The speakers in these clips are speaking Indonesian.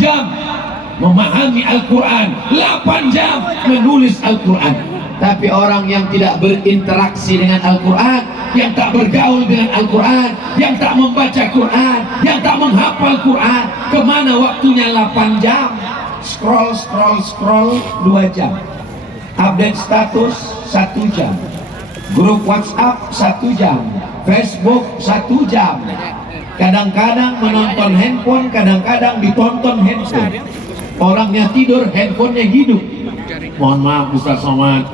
jam memahami Al-Quran, 8 jam menulis Al-Quran. Tapi orang yang tidak berinteraksi dengan Al-Quran, yang tak bergaul dengan Al-Quran, yang tak membaca Quran, yang tak menghafal Quran, kemana waktunya 8 jam? Scroll 2 jam, update status 1 jam, grup WhatsApp 1 jam, Facebook 1 jam, kadang-kadang menonton handphone, kadang-kadang ditonton handphone. Orangnya tidur, handphonenya hidup. Mohon maaf Ustaz Somad,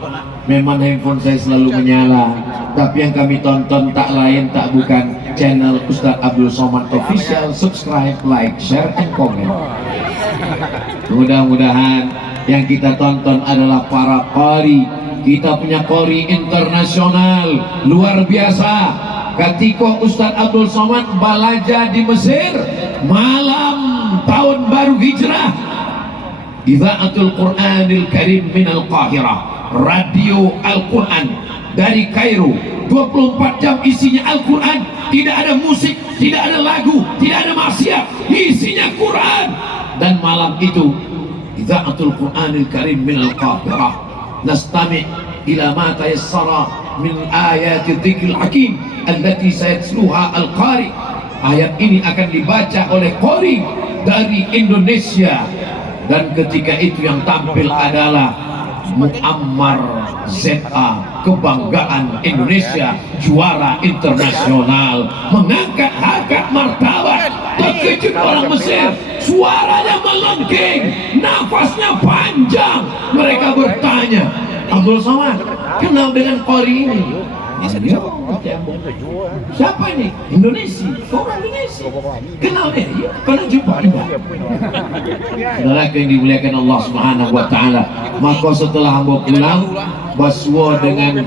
memang handphone saya selalu menyala, tapi yang kami tonton tak lain tak bukan channel Ustaz Abdul Somad Official. Subscribe, like, share, and comment. Mudah-mudahan yang kita tonton adalah para qari. Kita punya qari internasional luar biasa. Ketika Ustaz Abdul Somad belajar di Mesir, malam tahun baru hijrah, Idza'atul Qur'anil Karim minal Qahirah, radio Al-Quran dari Kairo, 24 jam isinya Al-Quran, tidak ada musik, tidak ada lagu, tidak ada maksiat, isinya Quran. Dan malam itu Idza'atul Qur'anil Karim minal Qahirah, nastami' ila ma tayassara min ayati dzikril hakim allati sayatluha al-qari. Ayat ini akan dibaca oleh qari dari Indonesia. Dan ketika itu yang tampil adalah Muammar ZA, kebanggaan Indonesia, juara internasional, mengangkat harkat martabat. Terkejut orang Mesir, suaranya melengking, nafasnya panjang. Mereka bertanya, Abdul Somad kenal dengan qari ini? Siapa ini? Indonesia. Orang Indonesia. Kenal dia? Ya, pernah jumpa enggak? Saudara yang dimuliakan Allah Subhanahu wa taala, maka setelah hamba pulang baswa dengan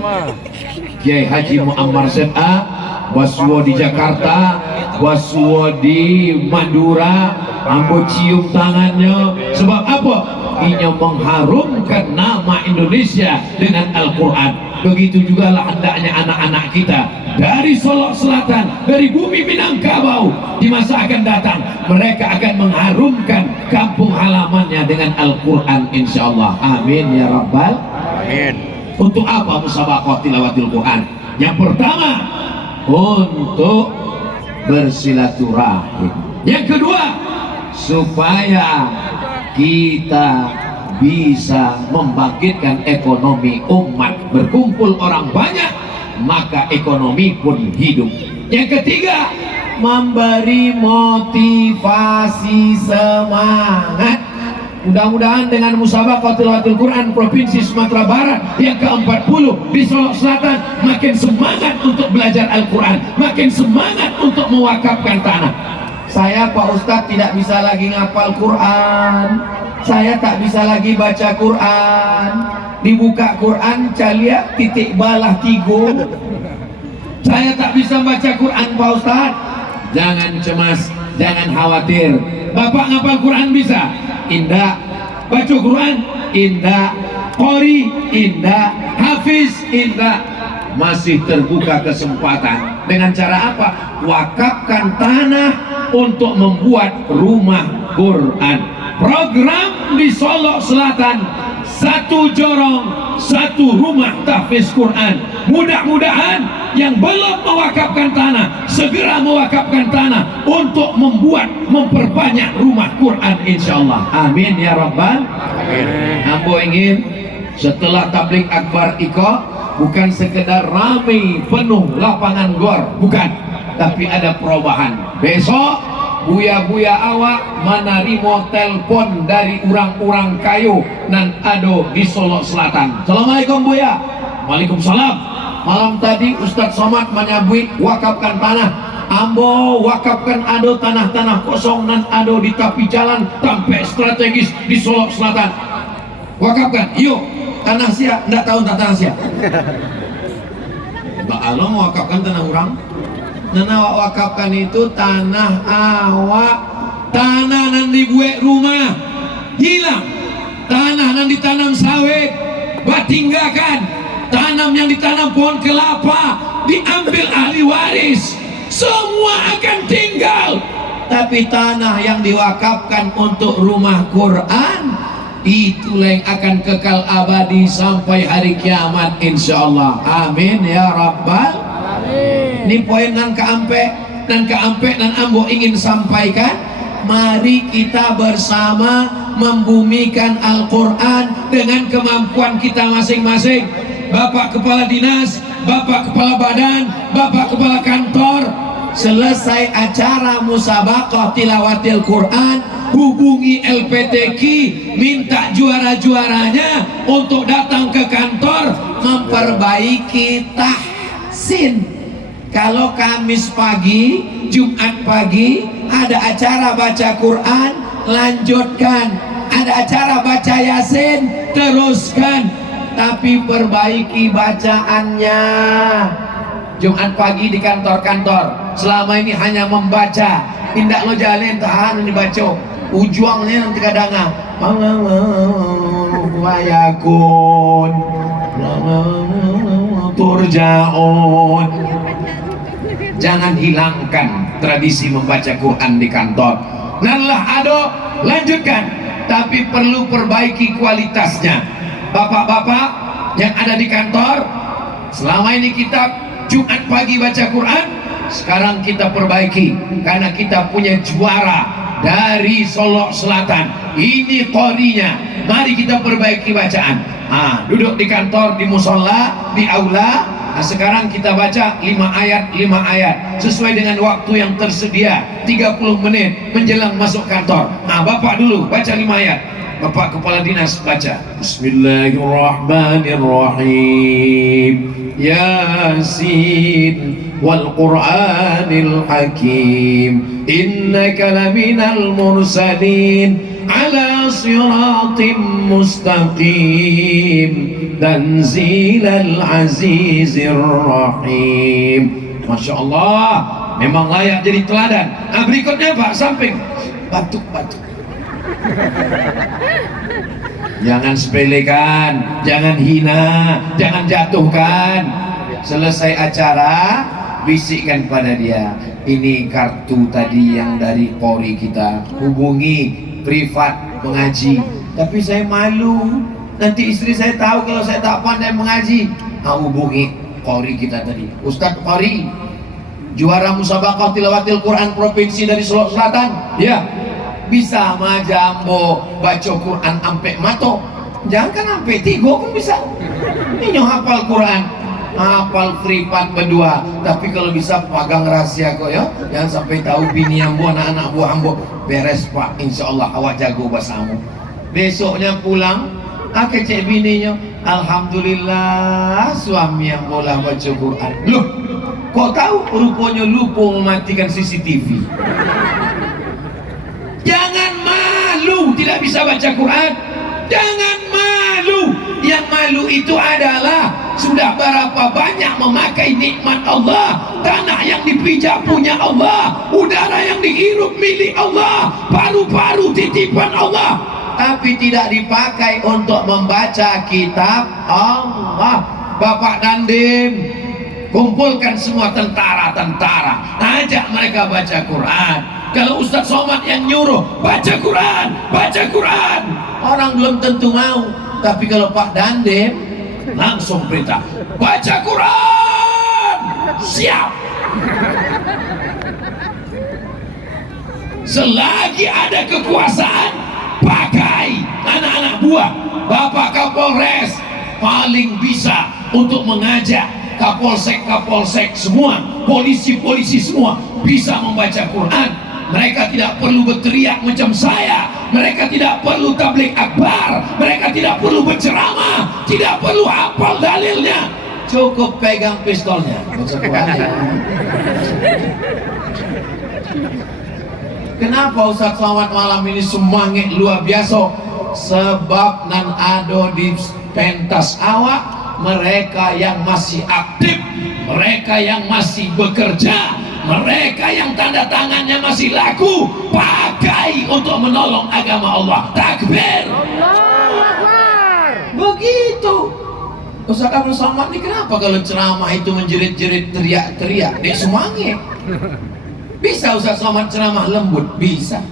Kiai Haji Muammar ZA, baswa di Jakarta, baswa di Madura, hamba cium tangannya. Sebab apa? Ini mengharumkan nama Indonesia dengan Al-Quran. Begitu juga lah hendaknya anak-anak kita dari Solok Selatan, dari bumi Minangkabau, di masa akan datang mereka akan mengharumkan kampung halamannya dengan Al-Quran, insyaallah. Amin ya rabbal amin. Untuk apa musabaqah tilawatil Quran? Yang pertama, untuk bersilaturahim. Yang kedua, supaya kita bisa membangkitkan ekonomi umat. Berkumpul orang banyak, maka ekonomi pun hidup. Yang ketiga, memberi motivasi semangat. Mudah-mudahan dengan musabaqah tilawatul Quran Provinsi Sumatera Barat yang ke-40 di Solok Selatan, makin semangat untuk belajar Al-Quran, makin semangat untuk mewakafkan tanah. Saya Pak Ustadz tidak bisa lagi ngapal Quran, saya tak bisa lagi baca Quran. Dibuka Quran calia titik balah tigo. Saya tak bisa baca Quran Pak Ustadz. Jangan cemas, jangan khawatir. Bapak ngapal Quran bisa? Indah. Baca Quran? Indah. Qori? Indah. Hafiz? Indah. Masih terbuka kesempatan. Dengan cara apa? Wakafkan tanah untuk membuat rumah Quran. Program di Solok Selatan, 1 jorong 1 rumah tahfiz Quran. Mudah-mudahan yang belum mewakafkan tanah segera mewakafkan tanah untuk memperbanyak rumah Quran, insyaallah. Amin ya rabbal amin. Ambo ingin setelah tabligh akbar Iko bukan sekedar ramai penuh lapangan gor, bukan, tapi ada perubahan. Besok buya-buya awak menerima telepon dari orang-orang kayu nan ado di Solok Selatan. Assalamualaikum buya. Waalaikumsalam. Malam tadi Ustadz Somad menyabui wakafkan tanah. Ambo wakafkan ado tanah-tanah kosong nan ado di tepi jalan sampai strategis di Solok Selatan. Wakafkan. Yuk, tanah sia, ndak tahu tak tanah sia. Mbak Allah mau wakafkan tanah orang. Nana wakafkan itu tanah awak, tanah nan dibuat rumah hilang, tanah nan ditanam sawit batinggakan, tanam yang ditanam pohon kelapa diambil ahli waris, semua akan tinggal. tapi tanah yang diwakafkan untuk rumah Quran itulah yang akan kekal abadi sampai hari kiamat insyaallah. Amin ya rabbal alamin. Ini poin nan keampe nan ambo ingin sampaikan. Mari kita bersama membumikan Al-Quran dengan kemampuan kita masing-masing. Bapak kepala dinas, bapak kepala badan, bapak kepala kantor, selesai acara musabaqah tilawatil Quran, hubungi LPTQ, minta juara-juaranya untuk datang ke kantor memperbaiki tahsin. Kalau Kamis pagi, Jumat pagi ada acara baca Quran, lanjutkan. Ada acara baca Yasin, teruskan. Tapi perbaiki bacaannya. Jumat pagi di kantor-kantor selama ini hanya membaca, tindak lo jalan tahan dibaca, ujungnya nanti kadang wayakun turjaun. Jangan hilangkan tradisi membaca Quran di kantor. Nanlah ado, lanjutkan, tapi perlu perbaiki kualitasnya. Bapak-bapak yang ada di kantor, selama ini kita Jumat pagi baca Quran, sekarang kita perbaiki karena kita punya juara dari Solok Selatan. Ini qorinya, mari kita perbaiki bacaan. Duduk di kantor, di musola, di aula. Sekarang kita baca 5 ayat sesuai dengan waktu yang tersedia, 30 menit menjelang masuk kantor. Bapak dulu baca 5 ayat. Bapak kepala dinas baca. Bismillahirrahmanirrahim. Yasin wal Qur'anil Hakim. Innaka laminal mursalin ala siratim mustaqim. Tanzilal Azizir Rahim. Masya Allah, memang layak jadi teladan. Berikutnya Pak, samping batuk-batuk. Jangan sepelekan, jangan hina, jangan jatuhkan. Selesai acara, bisikkan pada dia, ini kartu tadi yang dari Polri kita, hubungi privat mengaji. Tapi saya malu, nanti istri saya tahu kalau saya tak pandai mengaji. Hubungi Polri kita tadi, Ustadz Polri, juara musabaqah tilawatil Quran provinsi dari Sulawesi Selatan. Ya, bisa mah jambo baca Quran ampe mato, jangan kan ampe tigo pun bisa. Ini hafal Quran, hafal privat berdua. Tapi kalau bisa pegang rahasia kok ya, jangan sampai tahu bini ambo, anak-anak buah ambo. Beres Pak, insya Allah awak jago bahasamu. Besoknya pulang, kecek bininya, alhamdulillah suami yang boleh baca Quran. Loh, kok tahu? Rupanya lupa mematikan CCTV. Jangan malu tidak bisa baca Quran. Jangan malu. Yang malu itu adalah sudah berapa banyak memakai nikmat Allah. Tanah yang dipijak punya Allah, udara yang dihirup milik Allah, paru-paru titipan Allah, tapi tidak dipakai untuk membaca kitab Allah. Bapak Dandim, kumpulkan semua tentara-tentara, ajak mereka baca Quran. Kalau Ustadz Somad yang nyuruh baca Quran, baca Quran, orang belum tentu mau. Tapi kalau Pak Dandim langsung perintah, baca Quran, siap. Selagi ada kekuasaan, pakai anak-anak buah. Bapak Kapolres paling bisa untuk mengajak Kapolsek semua, polisi semua bisa membaca Quran. Mereka tidak perlu berteriak macam saya, mereka tidak perlu tabligh akbar, mereka tidak perlu berceramah, tidak perlu hafal dalilnya, cukup pegang pistolnya baca Quran. Kenapa Ustadz Selamat malam ini semangat luar biasa? Sebab nan ado di pentas awak, mereka yang masih aktif, mereka yang masih bekerja, mereka yang tanda tangannya masih laku, pakai untuk menolong agama Allah. Takbir, Allahu Akbar. Begitu. Ustaz Abdul Somad ini kenapa kalau ceramah itu menjerit-jerit, teriak-teriak? Dia semangat. Bisa Ustaz Somad ceramah lembut? Bisa.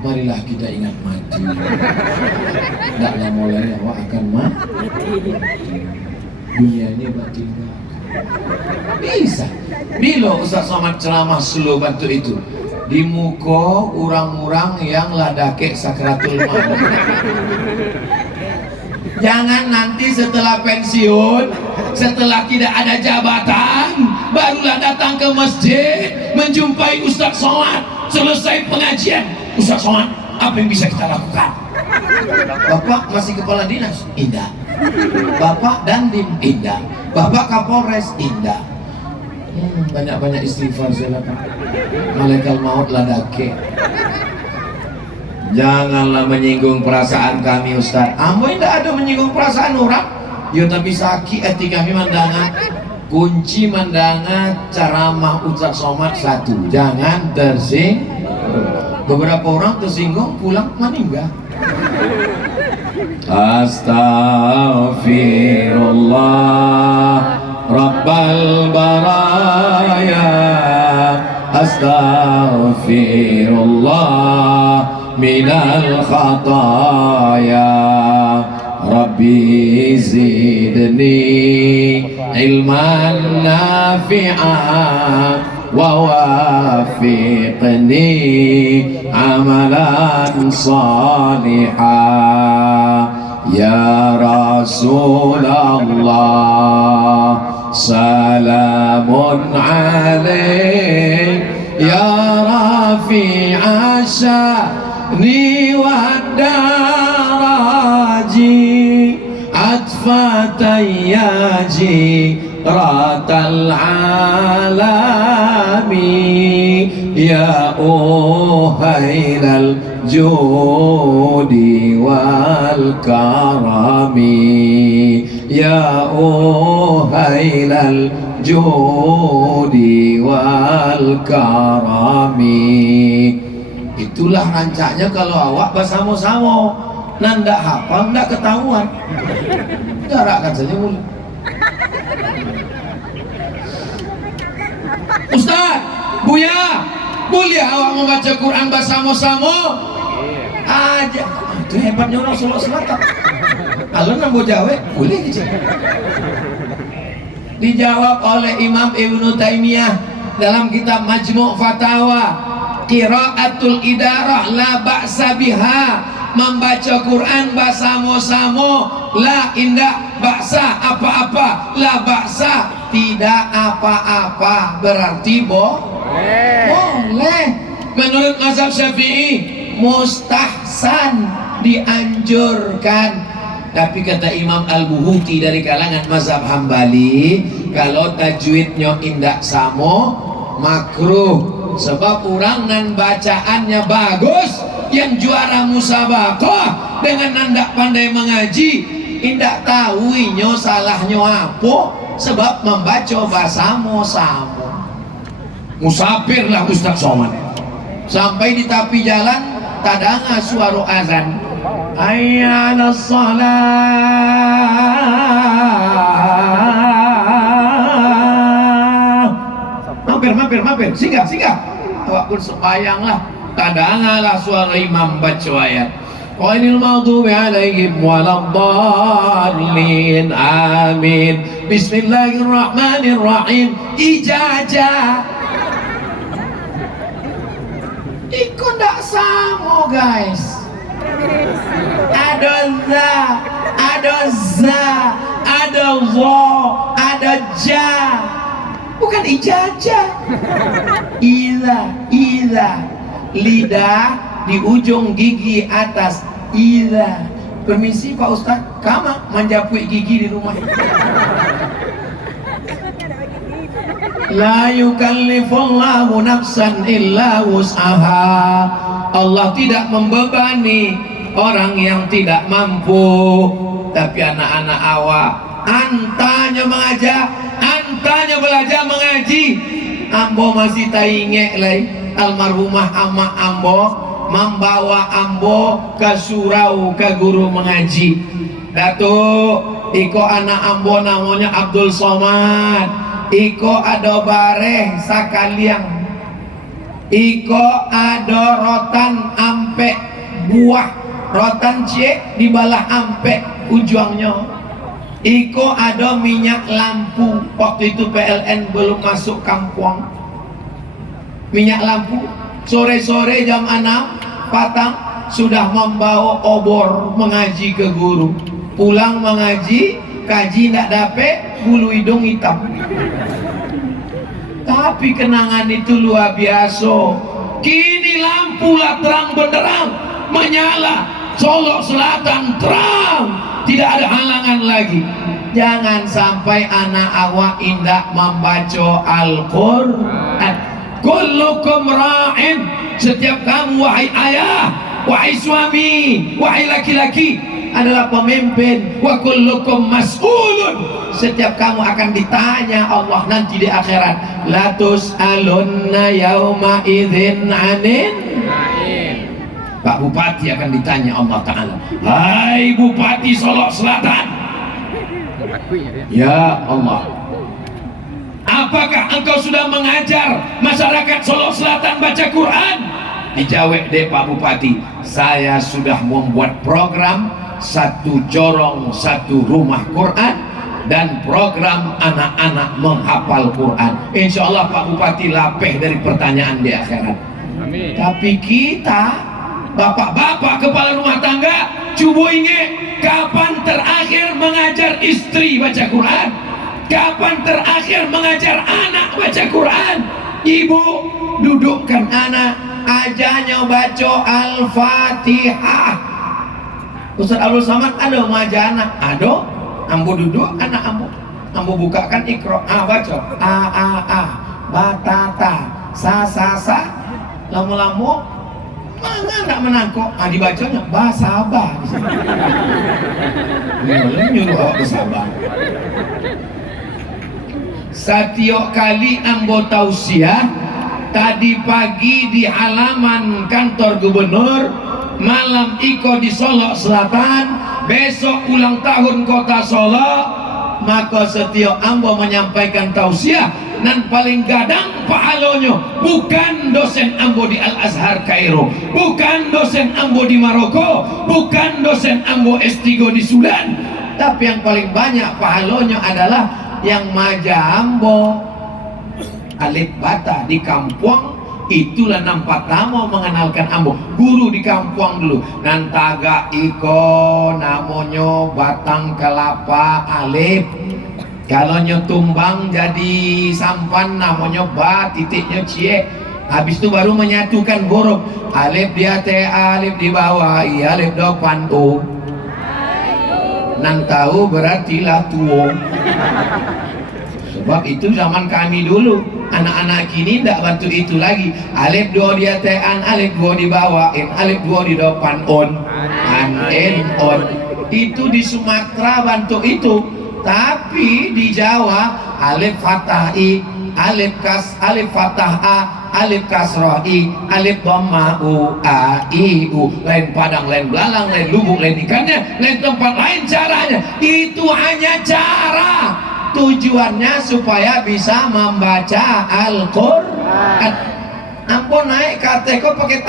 Marilah kita ingat mati. Tidak lama lagi awak akan mati. Dunia ini tinggal. Bisa. Bila Ustaz Somad ceramah slow bantu itu di muka orang-orang yang ladake sakratul maut. Jangan nanti setelah pensiun, setelah tidak ada jabatan, barulah datang ke masjid menjumpai Ustaz Somad. Selesai pengajian, Ustaz Somad, apa yang bisa kita lakukan? Bapak masih kepala dinas? Indah. Bapak dandim? Indah. Bapak Kapolres? Indah. Banyak-banyak istighfar saya lakukan. Malaikat maut ladake. Janganlah menyinggung perasaan kami Ustaz. Ambo tidak ada menyinggung perasaan orang. Ya tapi sakit hati kami mandangan. Kunci mandangan ceramah Ustaz Somad satu, jangan tersinggung. Beberapa orang tersinggung pulang meninggal. Astaghfirullah Rabbal baraya. Astaghfirullah minal khataya. Rabbi zidni ilman nafi'an wa wafiqni amalan salihah. Ya Rasulullah salamun alaik ya rafi'a sya'ni wa daraji atfatayyaji ratal alami ya uhailal judi wal karami ya uhailal judi wal karami. Itulah rancaknya kalau awak bersama-sama. Nanda hafal, ndak ketahuan. Jarakkan saja mulut. Ustaz, Buya, boleh awak membaca Quran bersama-sama? Aja. Itu hebatnya orang Solo Selatan. Kalau nambo Jawa, boleh gitu. Dijawab oleh Imam Ibnu Taimiyah dalam kitab Majmu' Fatawa, qiraatul idarah la ba'sa biha. Membaca Quran bersama-sama la indah ba'sa apa-apa, la ba'sa tidak apa-apa, berarti boleh. Menurut mazhab Syafi'i mustahsan, dianjurkan. Tapi kata Imam Al-Buhuti dari kalangan mazhab Hambali, kalau tajwidnya indah samo makruh, sebab orang nan bacaannya bagus, yang juara musabaqah dengan nanda pandai mengaji, indak tahu inyo salahnya apa, sebab membaca bersama-sama. Musafir lah Ustaz Somad, sampai di tepi jalan tadanga suara azan, hayya 'alas shalah. Mampir, singgah. Awak pun sembahyang lah. Kadangalah suara imam baca ayat ghairil maghdubi alaihim waladdallin, amin. Bismillahirrahmanirrahim. Ijazah iku ndak sama guys. Ada za, ada wa, ada ja, bukan ijazah. Ila lidah di ujung gigi atas, ila. Permisi Pak Ustaz, kama menjapui gigi di rumah. La yukallifullahu nafsan illa wus'aha. Allah tidak membebani orang yang tidak mampu. Tapi anak-anak awak antanya mengajar, antanya belajar mengaji. Ambo masih taingek lagi. Almarhumah ama ambo membawa ambo ke surau ke guru mengaji. Datuk, iko anak ambo namanya Abdul Somad. Iko ada bareh sakaliang. iko ada rotan ampe buah rotan cie dibalah ampe ujungnya. Iko ada minyak lampu, waktu itu PLN belum masuk kampung. Minyak lampu sore-sore jam 6 patang sudah membawa obor mengaji ke guru, pulang mengaji kaji tidak dapet, bulu hidung hitam. Tapi kenangan itu luar biasa. Kini lampu lah terang benderang menyala, Solok Selatan terang, tidak ada halangan lagi. Jangan sampai anak awak indah membaca Al-Quran. Kullukum ra'in, setiap kamu wahai ayah, wahai suami, wahai laki-laki adalah pemimpin. Wa kullukum mas'ulun, setiap kamu akan ditanya Allah nanti di akhirat. La tus'alunna yawma idzin 'anin. Pak Bupati akan ditanya Allah Ta'ala. Hai Bupati Solok Selatan, ya Allah, apakah engkau sudah mengajar masyarakat Solok Selatan baca Quran? Dijawab deh Pak Bupati, saya sudah membuat program satu jorong satu rumah Quran dan program anak-anak menghafal Quran. Insya Allah Pak Bupati lapeh dari pertanyaan di akhirat. Amin. Tapi kita bapak-bapak kepala rumah tangga coba ingat, kapan terakhir mengajar istri baca Quran? Kapan terakhir mengajar anak baca Quran? Ibu dudukkan anak, ajarnya baca Al-Fatihah. Ustaz Abdul Samad ada mengajar anak? Ada. Ambo duduk, anak ambo bukakan Iqra, baca a batata sa lamu mana nak menangkok, dibacanya basabah. Nyuruh awak bersabar. Setiap kali ambo tausiah, tadi pagi di halaman kantor gubernur, malam iko di Solok Selatan, besok ulang tahun kota Solok, maka setiap ambo menyampaikan tausiah. Dan paling gadang pahalonyo bukan dosen ambo di Al-Azhar Kairo, bukan dosen ambo di Maroko, bukan dosen ambo S3 di Sudan, tapi yang paling banyak pahalonyo adalah yang maja ambo alif bata di kampung. Itulah nampak tamu mengenalkan ambo guru di kampung dulu. Nantaga iko namanya batang kelapa alif. Kalau tumbang jadi sampan namanya ba, titiknya cie. Habis itu baru menyatukan huruf. Alif di atas, alif di bawah, alif depan o. Nang tahu berarti lah tuo. Sebab itu zaman kami dulu. Anak-anak kini tidak bantu itu lagi. Alif dua di atas, alif dua di bawah, alif dua di depan on. On. Itu di Sumatera bantu itu. Tapi di Jawa alif fathah i, alif fathah a, alif kasroh i, alif dhamma u, a, i, u. Lain Padang, lain Belalang, lain Lubuk, lain ikannya, lain tempat lain caranya. Itu hanya cara, tujuannya supaya bisa membaca Al-Quran. Ampun naik kateko pakai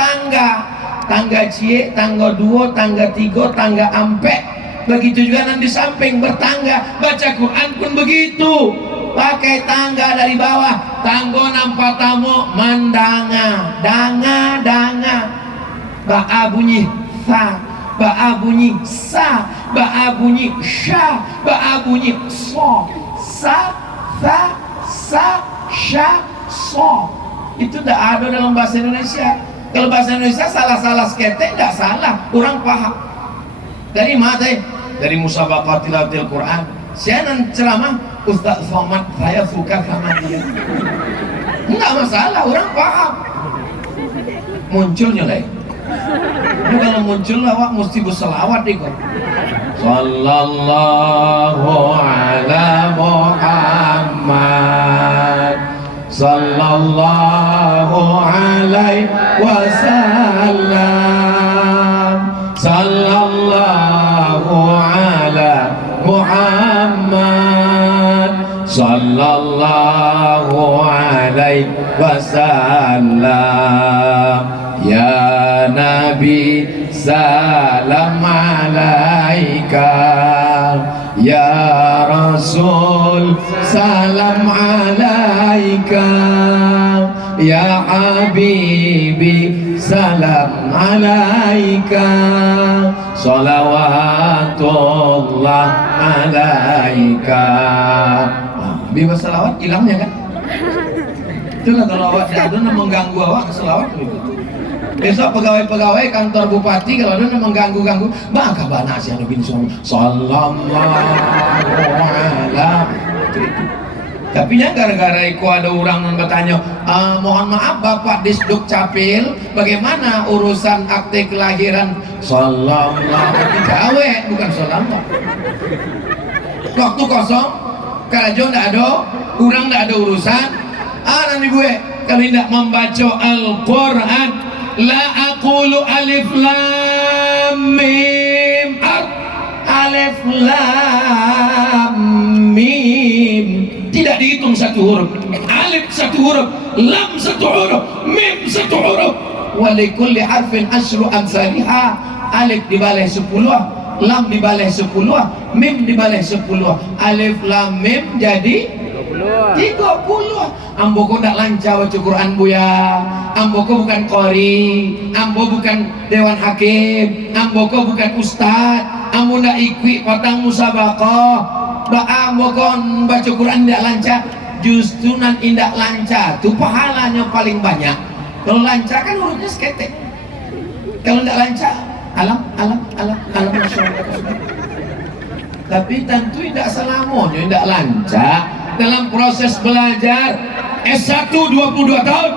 tangga cie, tangga 2, tangga 3, tangga ampe. Begitu juga nanti samping bertangga, baca Quran pun begitu, pakai tangga dari bawah, tanggo nampak tamu mandanga, danga, ba'a bunyi sa, ba'a bunyi sa, ba'a bunyi sya, ba'a bunyi so, sa, sya, so. Itu tidak ada dalam bahasa Indonesia. Kalau bahasa Indonesia salah-salah seketek tidak salah, kurang paham. Dari mana? Dari musabaqah tilawatil Quran. Saya nanti ceramah, Ustaz Somad saya suka sama dia. Enggak masalah, orang paham. Munculnya lah. Ini kalau muncul awak mesti berselawat nih kok. Sallallahu ala Muhammad, sallallahu alaihi wasallam, sallallahu ala Muhammad, sallallahu alaihi alaihi wasallam. Ya Nabi salam alaika, ya Rasul salam alaika, ya Habibi salam alaika, salawatullah alaika. Bebas salawat hilangnya kan? Itulah kalau awak ada mengganggu awak selawat gitu. Besok pegawai-pegawai kantor bupati kalau ada mengganggu-ganggu, maka banyak sih Nabi sallallahu alaihi. Tapi nya gara-gara itu ada orang yang bertanya, mohon maaf Bapak Disduk Capil, bagaimana urusan akte kelahiran? Sallallahu alaihi gawe, bukan sallallahu. Waktu kosong, kerajaan tidak ada, kurang tidak ada urusan. Nanti gue kalau tidak membaca Al-Quran, la aqulu alif lam mim, alif lam mim. Tidak dihitung satu huruf, alif satu huruf, lam satu huruf, mim satu huruf. Walikulli harfin asyru amsalihha. Alif dibalai 10, lam dibalai 10, mim dibalai 10. Alif lam mim jadi 30. Ambo ndak lancar baca Quran buya. Ambo bukan qori, ambo bukan dewan hakim, ambo bukan ustad, ambo ndak ikut patang musabaqah. Ambo kon baca Quran ndak lancar, justru nan indak lancar tu pahalanya paling banyak. Kalau lancar kan hurufnya seketek. Kalau ndak lancar, alam masyarakat. Tapi tentu tidak selamanya tidak lancar. Dalam proses belajar S1 22 tahun,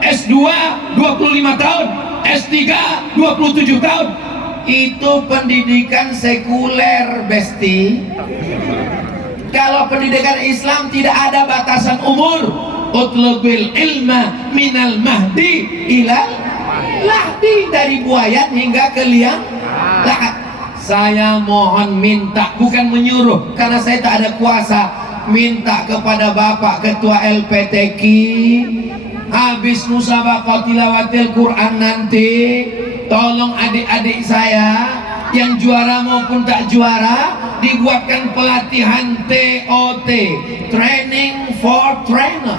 S2 25 tahun, S3 27 tahun. Itu pendidikan sekuler, Besti. Kalau pendidikan Islam tidak ada batasan umur. Utlubil ilma minal mahdi ilal lahdi, dari buayat hingga ke liang lahat. Saya mohon minta, bukan menyuruh karena saya tak ada kuasa, minta kepada Bapak Ketua LPTQ, habis musabaqah tilawatil Quran nanti tolong adik-adik saya yang juara maupun tak juara dibuatkan pelatihan TOT, Training for Trainer.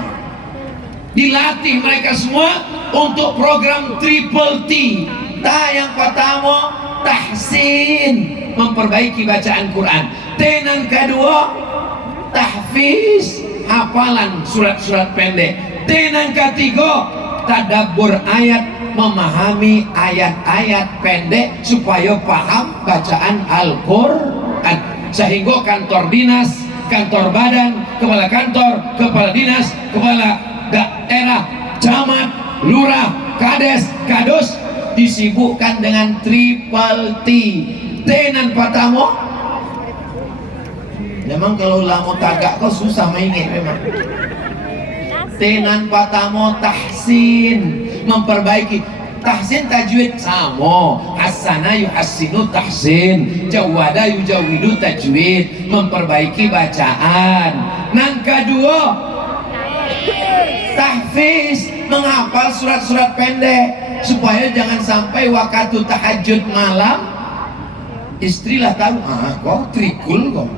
Dilatih mereka semua untuk program Triple T. Yang pertama tahsin, memperbaiki bacaan Quran. Yang kedua tahfiz, hafalan surat-surat pendek. Yang ketiga tadabbur ayat, memahami ayat-ayat pendek supaya paham bacaan Al-Quran. Sehingga kantor dinas, kantor badan, kepala kantor, kepala dinas, kepala daerah, camat, lurah, kades, kadus disibukkan dengan Triple T. Tenan patamo. Memang kalau lama tagak kau susah mainnya memang. Tenan patamo tahsin, memperbaiki. Tahsin tajwid sama, hasana yuhassinu tahsin, jawada yujawidu tajwid, memperbaiki bacaan. Nang kedua tahfiz, menghafal surat-surat pendek supaya jangan sampai waktu tahajud malam istrilah tahu, kok trikul kok,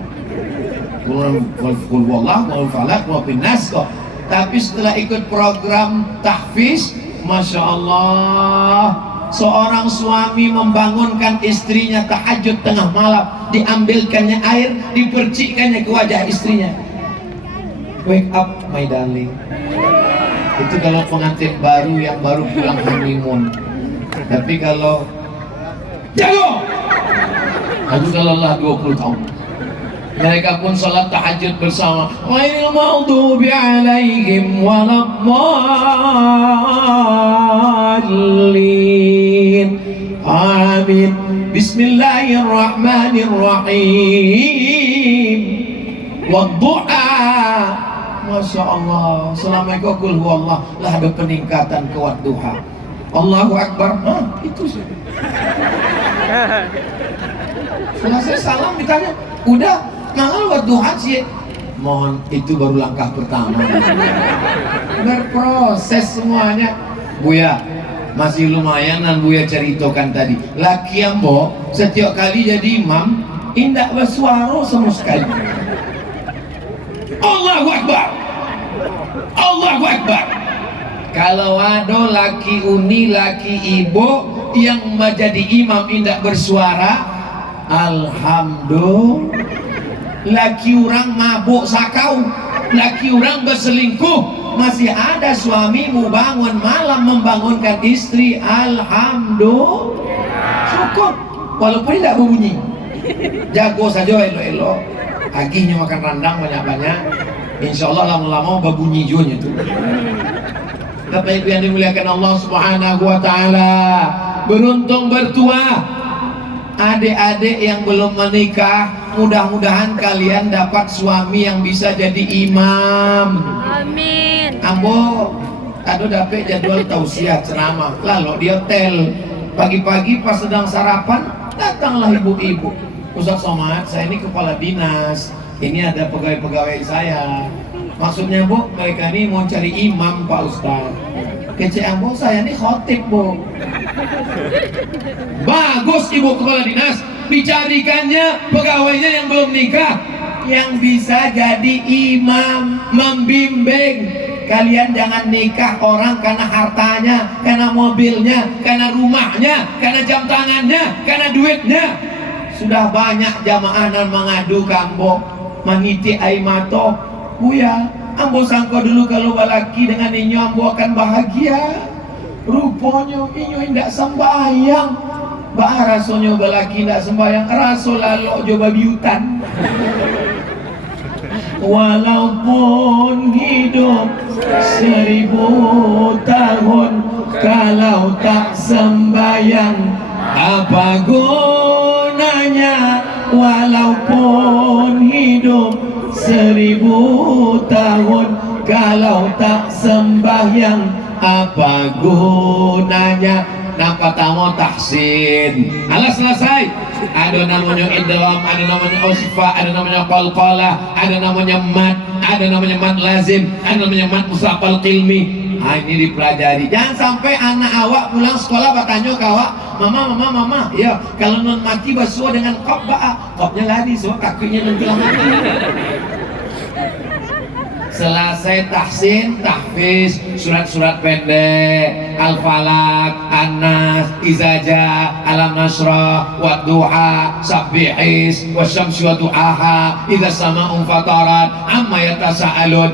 kul wallah, kul falak, kul binas kok. Tapi setelah ikut program tahfiz, Masya Allah, seorang suami membangunkan istrinya tahajud tengah malam, diambilkannya air, dipercikkannya ke wajah istrinya. Wake up my darling. Itu kalau pengantin baru yang baru pulang honeymoon. Tapi kalau jago, aku lelah 20 tahun. Mereka pun salat tahajud bersama. Ghairil maghdubi alaihim waladdallin. Amin. Bismillahirrahmanirrahim. Wadduha. Masya Allah, selama itu kul huwallah lah ada peningkatan ke wadduha. Allahu Akbar, itu sih. Selesai salam ditanya, udah mangal wadduha sih. Mohon, itu baru langkah pertama. Berproses semuanya. Buya, masih lumayan nan Buya ceritakan tadi. Laki ambo setiap kali jadi imam indak bersuara sama sekali. Allahu Akbar, Allahu Akbar. Kalau ada laki uni, laki ibu yang menjadi imam indak bersuara, alhamdulillah. Laki orang mabuk sakau, laki orang berselingkuh, masih ada suamimu bangun malam membangunkan istri, alhamdulillah, syukur. Walaupun tidak berbunyi, jago saja elok-elok. Aginya makan rendang banyak-banyak, insya Allah lama-lama berbunyi juga tuh. Bapak Ibu yang dimuliakan Allah Subhanahu wa Ta'ala, beruntung bertua adik-adik yang belum menikah, mudah-mudahan kalian dapat suami yang bisa jadi imam. Amin. Ambo aduh dapat jadwal tausiah ceramah, lalu di hotel. Pagi-pagi pas sedang sarapan, datanglah ibu-ibu. Ustaz Somad, saya ini kepala dinas, ini ada pegawai-pegawai saya. Maksudnya Bu, mereka ini mau cari imam Pak Ustaz. Kece ambo, saya ini khotib Bu. Bagus ibu kepala dinas, dicarikannya pegawainya yang belum nikah, yang bisa jadi imam, membimbing. Kalian jangan nikah orang karena hartanya, karena mobilnya, karena rumahnya, karena jam tangannya, karena duitnya. Sudah banyak jamaah yang mengadu kambo, mangiti aimato. Buya, ambo sangka dulu kalau balaki dengan inyo ambo akan bahagia. Rupanya inyo indak sembahyang. Bah rasanya balaki indak sembahyang, rasul lalu coba biutan. Walaupun hidup 1000 tahun, kalau tak sembahyang apa gunanya? Walaupun hidup 1000 tahun, kalau tak sembahyang apa gunanya? Nampak tamu tahsin. Alah selesai. Ada namanya idgham, ada namanya usfa, ada namanya qalqalah, ada namanya mad, ada namanya mad lazim, ada namanya mad musaqal qilmi. Ini dipelajari. Jangan sampai anak awak pulang sekolah bertanya ke awak, mama, ya kalau non mati basuh dengan kop kopnya lari, so kakinya nanti mati. Selesai tahsin, tahfiz, surat-surat pendek, Al-Falaq, An-Nas, Izaja, Alam Nasrah, Wadduha, Sabbihis, Wasyamsi wa du'aha, Idza sama'un fatarat, amma yatasa'alun.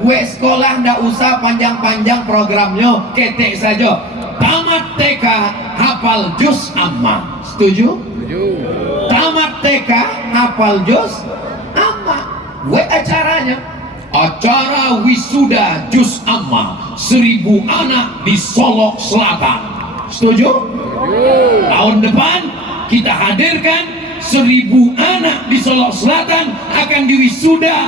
Gue sekolah ndak usah panjang-panjang programnya, ketek saja. Tamat TK, hafal juz amma. Setuju? Setuju. Tamat TK, hafal juz amma. Gue acaranya acara wisuda juz amma 1000 anak di Solok Selatan. Setuju? Tahun depan kita hadirkan 1000 anak di Solok Selatan akan diwisuda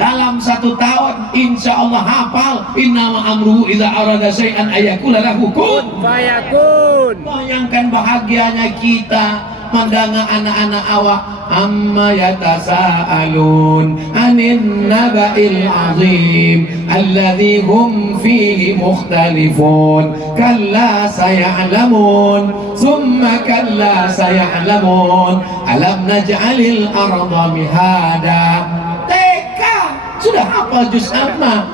dalam 1 tahun. Insya Allah hafal innama amruhu idza arada syai'an ayakula lahu kun fayakun. Bayangkan bahagianya kita mendengar anak-anak awak, amma yatasaalun anin naba'il azim alladzi hum fihi mukhtalifun kalla saya'lamun thumma kalla saya'lamun alam naj'alil arda mihada. TK sudah hafal juz amma,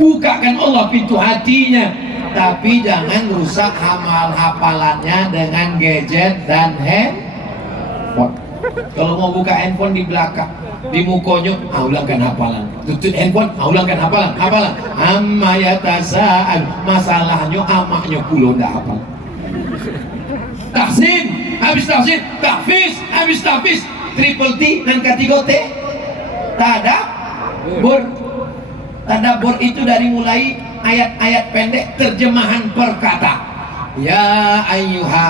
bukakan Allah pintu hatinya. Tapi jangan rusak hafalannya dengan gadget dan handphone. Kalau mau buka handphone di belakang, di mukonya, ulangkan hafalan. Tutup handphone, ulangkan hafalan. Amma yatasa'al, masalahnya amaknya pulau ndak hafal. Tahsin, habis tahsin, tahfiz, habis tahfiz, triple T dan ketiga T. Tadabbur itu dari mulai ayat-ayat pendek terjemahan perkata. Ya ayyuha,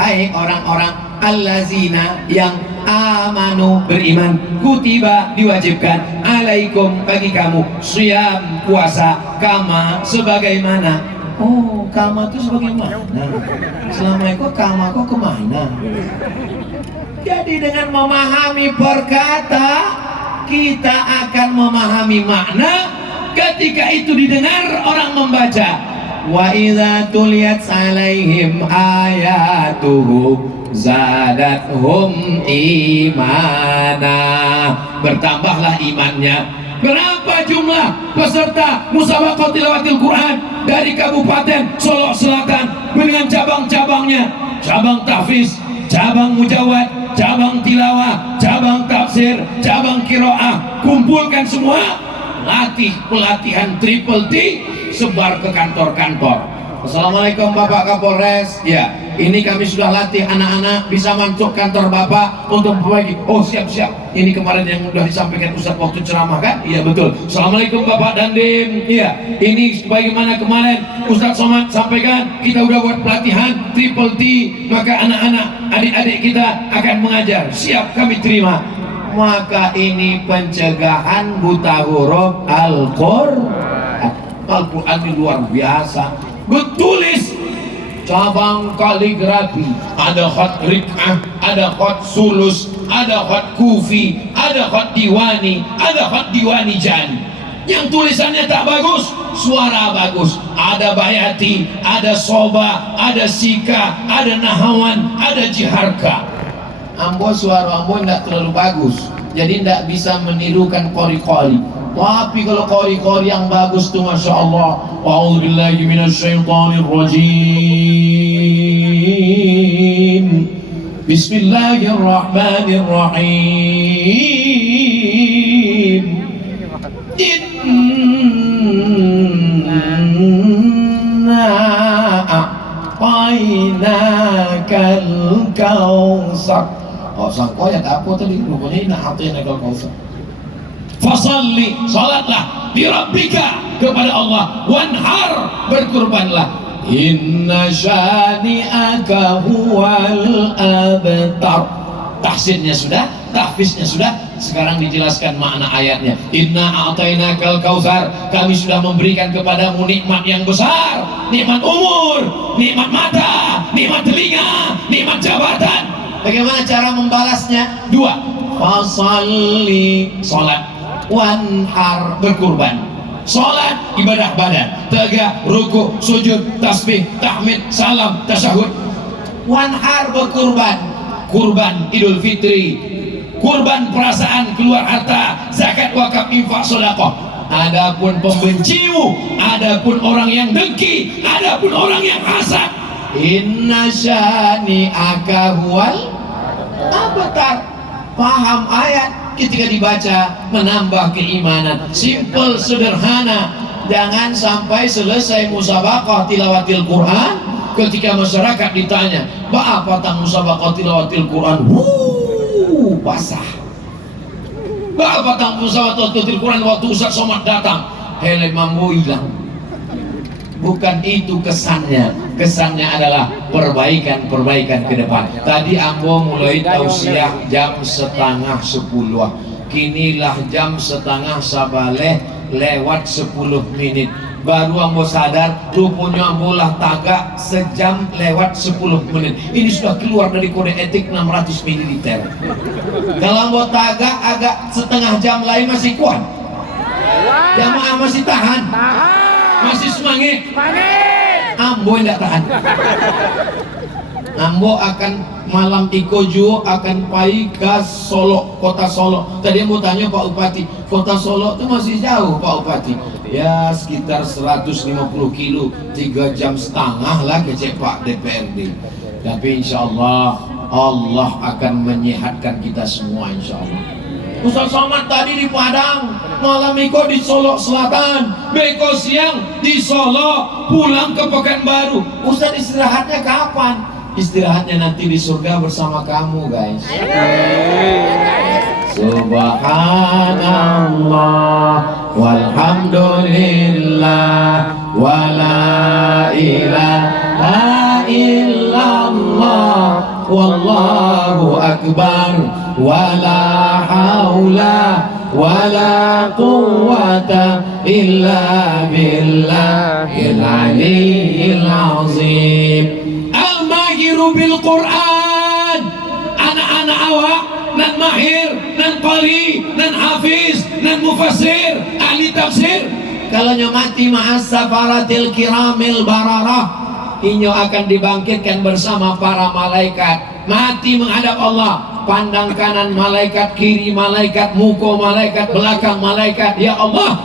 hai orang-orang allazina yang amanu beriman, kutiba diwajibkan, alaikum bagi kamu, syam puasa, kama sebagaimana. Oh, kama itu sebagaimana? Selama itu kama kok kemana? Jadi dengan memahami perkata, kita akan memahami makna ketika itu didengar orang membaca. Wa idza tuliyat alaihim ayatuhu zadathum imana, bertambahlah imannya. Berapa jumlah peserta musabaqah tilawatil Quran dari Kabupaten Solok Selatan dengan cabang-cabangnya? Cabang tahfiz, cabang mujawad, cabang tilawah, cabang tafsir, cabang qiraah. Kumpulkan semua, latih pelatihan triple T, sebar ke kantor-kantor. Assalamualaikum Bapak Kapolres. Ya, ini kami sudah latih anak-anak bisa masuk kantor Bapak untuk memperbaiki. Oh siap-siap. Ini kemarin yang sudah disampaikan Ustaz waktu ceramah kan? Iya betul. Assalamualaikum Bapak Dandim. Iya, ini bagaimana kemarin Ustaz Somad sampaikan, kita udah buat pelatihan triple T, maka anak-anak, adik-adik kita akan mengajar. Siap, kami terima. Maka ini pencegahan buta huruf Al-Quran. Al-Quran ini luar biasa. Bertulis cabang kaligrafi, ada khat rik'ah, ada khat sulus, ada khat kufi, ada khat diwani, ada khat diwani jani. Yang tulisannya tak bagus, suara bagus. Ada bayati, ada soba, ada sika, ada nahawan, ada jiharka. Ambo suara Ambo tidak terlalu bagus, jadi tidak bisa menirukan kori-kori. Tapi kalau kori-kori yang bagus tuh Masya Allah. A'udzubillahi minasyaitonirrajim. Bismillahirrahmanirrahim. Inna a'tainakal kautsar. Kautsar kau yang apa tadi? Rupanya inna a'tainakal kautsar. Fasalli, salatlah di Rabbika, kepada Allah, wanhar, berkurbanlah. Inna syani'aka huwal abtar. Tahsinnya sudah, tahfiznya sudah, sekarang dijelaskan makna ayatnya. Inna a'tainakal kautsar, kami sudah memberikan kepadamu nikmat yang besar, nikmat umur, nikmat mata, nikmat telinga, nikmat jabatan. Bagaimana cara membalasnya? Dua. Fasalli, salat. Wanhar, berkurban. Salat ibadah badan, tegak, ruku, sujud, tasbih, tahmid, salam, tasyahud. Wanhar, berkurban. Kurban Idul Fitri, kurban perasaan, keluar harta, zakat, wakaf, infak, sedekah. Adapun pembencimu, adapun orang yang dengki, adapun orang yang hasad, inna syani'aka huwal abtar. Paham ayat ketika dibaca, menambah keimanan. Simple, sederhana. Jangan sampai selesai musabaqah tilawatil Quran, ketika masyarakat ditanya, apa tentang musabaqah tilawatil Quran? Basah. Apa tentang musabaqah tilawatil Quran waktu Ustaz Somad datang? Helm Mambo hilang. Bukan itu kesannya. Kesannya adalah perbaikan ke depan. Tadi Ambo mulai tausiah jam 9:30. Kinilah jam 9:30 lewat 10 menit. Baru Ambo sadar, rupanya Ambo lah tagak sejam lewat 10 menit. Ini sudah keluar dari kode etik 600 ml. Kalau Ambo tagak agak setengah jam lain masih kuat. Jamaah masih tahan. Masih semangat. Ambo tidak tahan. Ambo akan malam Ikojo akan pai ke Solo, kota Solo. Tadi mau tanya Pak Bupati, kota Solo itu masih jauh Pak Bupati. Ya sekitar 150 kilo, 3,5 jam lah ke Cepak DPRD. Tapi insya Allah Allah akan menyehatkan kita semua insya Allah. Ustaz Somad tadi di Padang, malam Iko di Solo Selatan, Beko siang di Solo, pulang ke Pekanbaru. Ustaz istirahatnya kapan? Istirahatnya nanti di surga bersama kamu guys. Subhanallah walhamdulillah wala ilaha illallah wallahu akbar wala haula wala quwwata illa billahil aliyyil azim. Al-mahiru bil Quran, anak-anak awak nan mahir nan qari, nan hafiz, nan mufassir, ahli tafsir. Kalau nyo mati ma'as safaratil kiramil bararah, inyo akan dibangkitkan bersama para malaikat. Mati menghadap Allah, pandang kanan malaikat, kiri malaikat, muka malaikat, belakang malaikat. Ya Allah,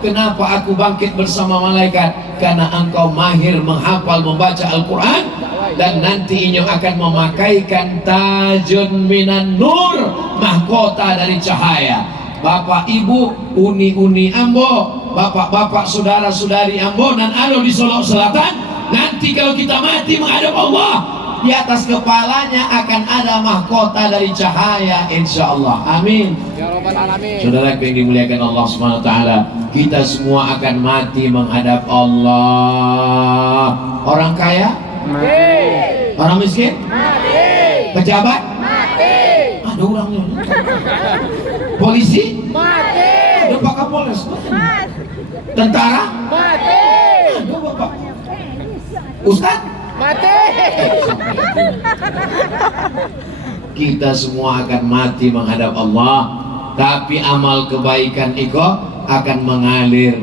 kenapa aku bangkit bersama malaikat? Karena engkau mahir menghafal membaca Al-Quran, dan nanti inyo akan memakaikan tajun minan nur, mahkota dari cahaya. Bapak ibu uni-uni ambo, bapak-bapak saudara-saudari ambo dan alo di Solo Selatan, nanti kalau kita mati menghadap Allah, di atas kepalanya akan ada mahkota dari cahaya, insya Allah. Amin Ya Rabbal Alamin. Saudara yang dimuliakan Allah SWT, kita semua akan mati menghadap Allah. Orang kaya? Mati. Orang miskin? Mati. Pejabat? Mati. Ada orangnya. Polisi? Mati. Ada Pak Kapolres? Tentara? Mati. Ada Bapak Ustaz? Mati. Kita semua akan mati menghadap Allah, tapi amal kebaikan itu akan mengalir.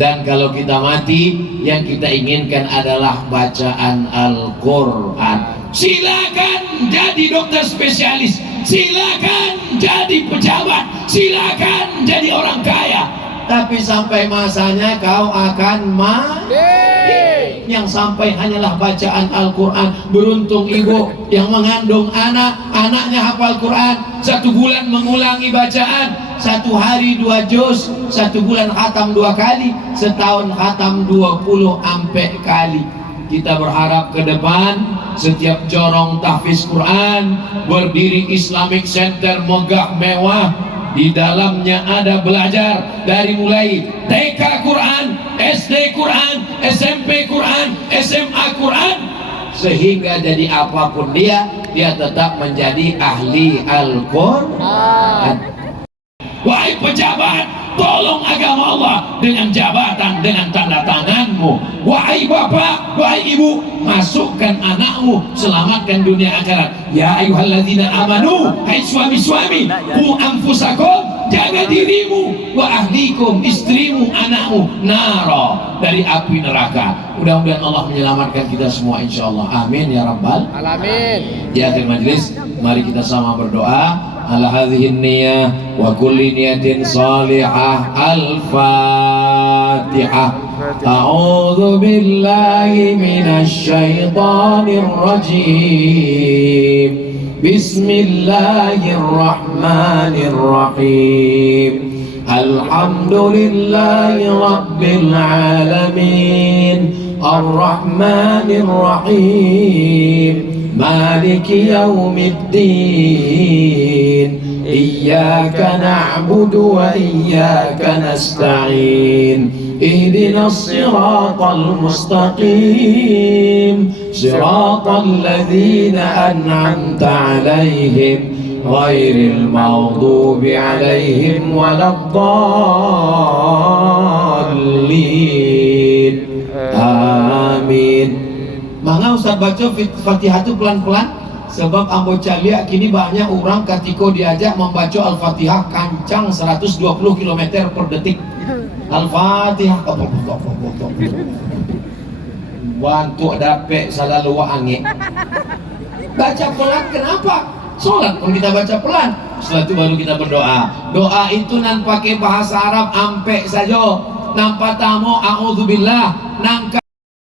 Dan kalau kita mati, yang kita inginkan adalah bacaan Al-Quran. Silakan jadi dokter spesialis, silakan jadi pejabat, silakan jadi orang kaya, tapi sampai masanya kau akan mati. Yang sampai hanyalah bacaan Al-Quran. Beruntung ibu yang mengandung anak, anaknya hafal Quran, 1 bulan mengulangi bacaan, 1 hari 2 juz, 1 bulan khatam 2 kali, setahun khatam 20 ampe kali. Kita berharap ke depan setiap jorong tahfiz Quran berdiri Islamic Center megah mewah. Di dalamnya ada belajar dari mulai TK Quran, SD Quran, SMP Quran, SMA Quran, sehingga jadi apapun dia tetap menjadi ahli Al-Quran. Wahai pejabat, tolong agama Allah dengan jabatan, dengan tanda tanganmu. Wahai bapak, wahai ibu, masukkan anakmu, selamatkan dunia akhirat. Ya ayyuhalladzina amanu, hai suami-suami, qu anfusakum, jaga dirimu, wa ahlikum, istrimu, anakmu, nara, dari api neraka. Mudah-mudahan Allah menyelamatkan kita semua, insyaallah. Amin ya rabbal Alamin. Di akhir majlis, mari kita sama berdoa. Ala hadhihi niyyah wa kulli niyatin salihah. Al-Fatihah. A'udzu billahi minasy syaithanir rajim. Bismillahirrahmanirrahim. Alhamdulillahi rabbil alamin. Ar-Rahmanir Rahim. Maliki yaumiddin. Iyyaka na'budu wa iyyaka nasta'in. Ihdinas siratal mustaqim. Siratal ladzina an'amta 'alaihim ghairil maghdubi 'alaihim waladdallin. Amin. Mangga Ustaz baca Fatihah itu pelan-pelan, sebab ambo calia kini banyak orang ketika diajak membaca Al-Fatihah kancang 120 km per detik. Al-Fatihah bantu dapet salah luar angin. Baca pelan kenapa? Sholat pun kita baca pelan. Setelah itu baru kita berdoa. Doa itu nan pakai bahasa Arab ampe saja. Nampak tamu a'udzubillah, nangka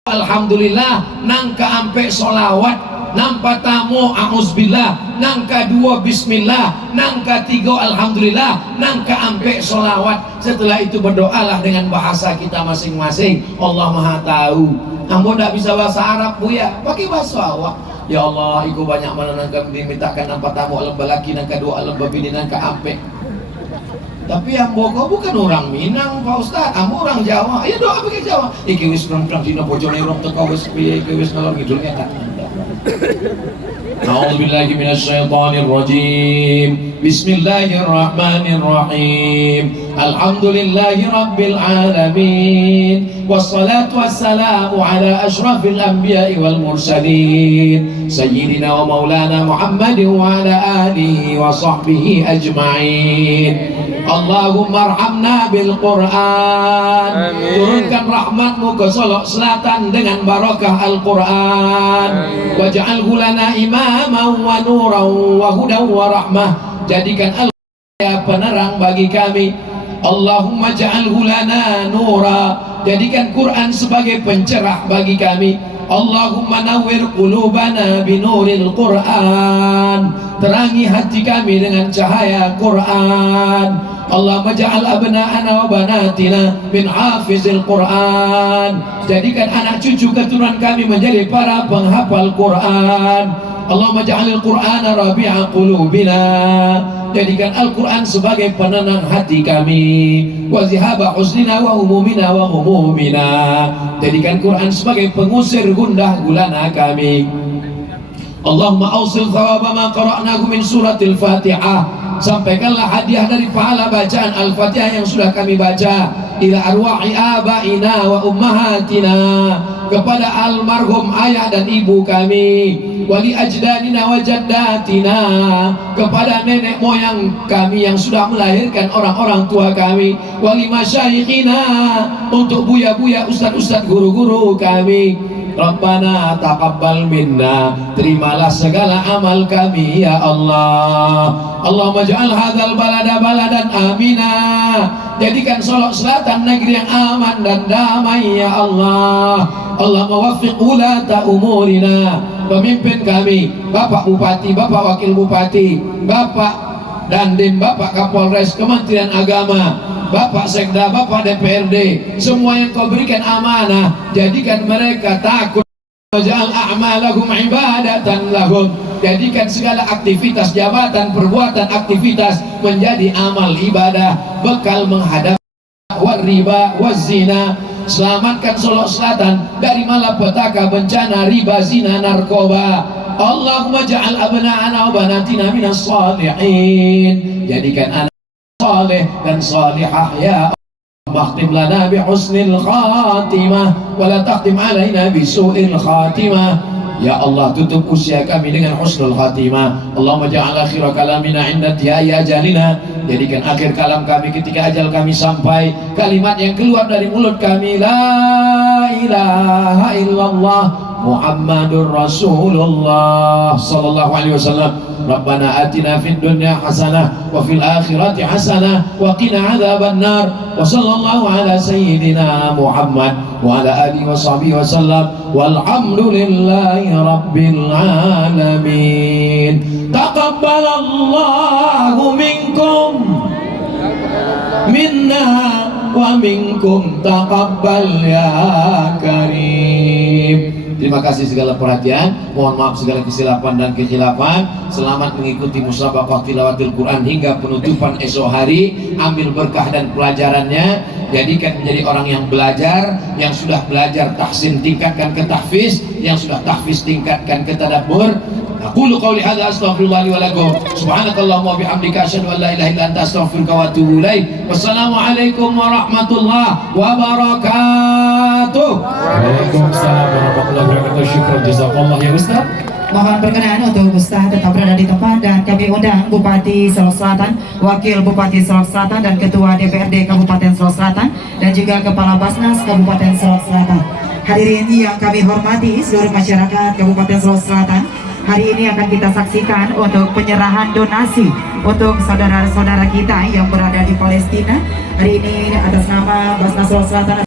alhamdulillah, nangka ampe solawat, nampak tamu a'udzubillah, nangka 2 bismillah, nangka 3 alhamdulillah, nangka ampe solawat. Setelah itu berdoalah dengan bahasa kita masing-masing. Allah Maha tahu. Ambo tidak bisa bahasa Arab bu ya, pakai bahasa awak. Ya Allah, iku banyak mana nangka dimintakan nampak tamu alam balaki, nangka 2 alam babini, nangka ampe. Tapi ambo kau bukan orang Minang Pak Ustaz, ambo orang Jawa. Ya doa pakai Jawa. Iki wis perang dina bojone rong teko wis piye, iki wis ngalor ngidul eta. A'udzubillahi minasyaitonir rajim. Bismillahirrahmanirrahim. Alhamdulillahi Rabbil Alamin. Wassalatu wassalamu ala ashrafil anbiya'i wal mursalin Sayyidina wa maulana Muhammadin wa ala alihi wa sahbihi ajma'in. Allahumma arhamna bil Quran. Turunkan rahmatmu ke Solok Selatan dengan barakah Al-Quran. Waj'alhu lana imaman wa nuran wa hudan wa rahmah. Jadikan Al-Quran penerang bagi kami. Allahumma ja'alhu lana nura. Jadikan Quran sebagai pencerah bagi kami. Allahumma nawwir qulubana binuril Quran. Terangi hati kami dengan cahaya Quran. Allahumma ja'al abna'ana wa banatina min hafizil Quran. Jadikan anak cucu keturunan kami menjadi para penghafal Quran. Allahumma ja'alil Qur'ana rabi'a qulubina. Jadikan Al-Quran sebagai penenang hati kami. Wa zihaba huznina wa humumina wa humumina. Jadikan Quran sebagai pengusir gundah gulana kami. Allahumma awsil thawaba ma qara'nahu min suratil Fatihah. Sampaikanlah hadiah dari pahala bacaan Al-Fatihah yang sudah kami baca ila arwahi abaina wa ummahatina, kepada almarhum ayah dan ibu kami, wali ajdadina wa jaddatina, kepada nenek moyang kami yang sudah melahirkan orang-orang tua kami, wali masyayikhina, untuk buya-buya ustad-ustad guru-guru kami. Rabbana taqabbal minna, terimalah segala amal kami ya Allah. Allahumma ja'al hadzal balada baladan amina. Jadikan Solok Selatan negeri yang aman dan damai ya Allah. Allahumma waffiq ulata umurina, pemimpin kami, Bapak Bupati, Bapak Wakil Bupati, Bapak Dandim, Bapak Kapolres, Kementerian Agama, Bapak Sekda, Bapak DPRD, semua yang kau berikan amanah, jadikan mereka takut. Waj'al a'malahum ibadatan lahum. Jadikan segala aktivitas jabatan, perbuatan, aktivitas menjadi amal ibadah, bekal menghadapi riba wazina. Selamatkan Solok Selatan dari malapetaka, bencana, riba, zina, narkoba. Allahumma ja'al abna'ana wa banatina minas salihin. Jadikan anak saleh dan salihah ya Allah. Makhtim lana bi husnil khatimah wa la taqtim alaina bi su'il khatimah. Ya Allah, tutup usia kami dengan husnul khatimah. Allahumma ja'al akhira kalamina inda tihai ajalina. Jadikan akhir kalam kami ketika ajal kami sampai, kalimat yang keluar dari mulut kami, la ilaha illallah Muhammadur Rasulullah sallallahu alaihi wasallam. Rabbana atina fid dunya hasanah wa fil akhirati hasanah wa qina adzaban nar. Wa sallallahu ala sayyidina Muhammad wa ala alihi wa sahbihi wasallam. Walhamdulillahi rabbil alamin. Taqabbalallahu minkum minna wa minkum taqabbal ya karim. Terima kasih segala perhatian, mohon maaf segala kesilapan dan kekhilafan. Selamat mengikuti musabaqah tilawatil Quran hingga penutupan esok hari. Ambil berkah dan pelajarannya, jadikan menjadi orang yang belajar. Yang sudah belajar tahsin tingkatkan ke tahfiz, yang sudah tahfiz tingkatkan ke tadabbur. Aqulu qawli hadza astaghfirullah li wa lakum. Subhanakallahumma wa bihamdika asyhadu an la ilaha illa anta astaghfiruka wa atubu ilaik. Wassalamualaikum warahmatullahi wabarakatuh. Waalaikumsalam warahmatullahi wabarakatuh. Syukran jazakallah ya Ustaz. Mohon berkenan untuk Ustaz tetap berada di tempat dan kami undang Bupati Solok Selatan, Wakil Bupati Solok Selatan dan Ketua DPRD Kabupaten Solok Selatan dan juga Kepala Basnas Kabupaten Solok Selatan. Hadirin yang kami hormati seluruh masyarakat Kabupaten Solok Selatan, hari ini akan kita saksikan untuk penyerahan donasi untuk saudara-saudara kita yang berada di Palestina. Hari ini atas nama Basnas Solok Selatan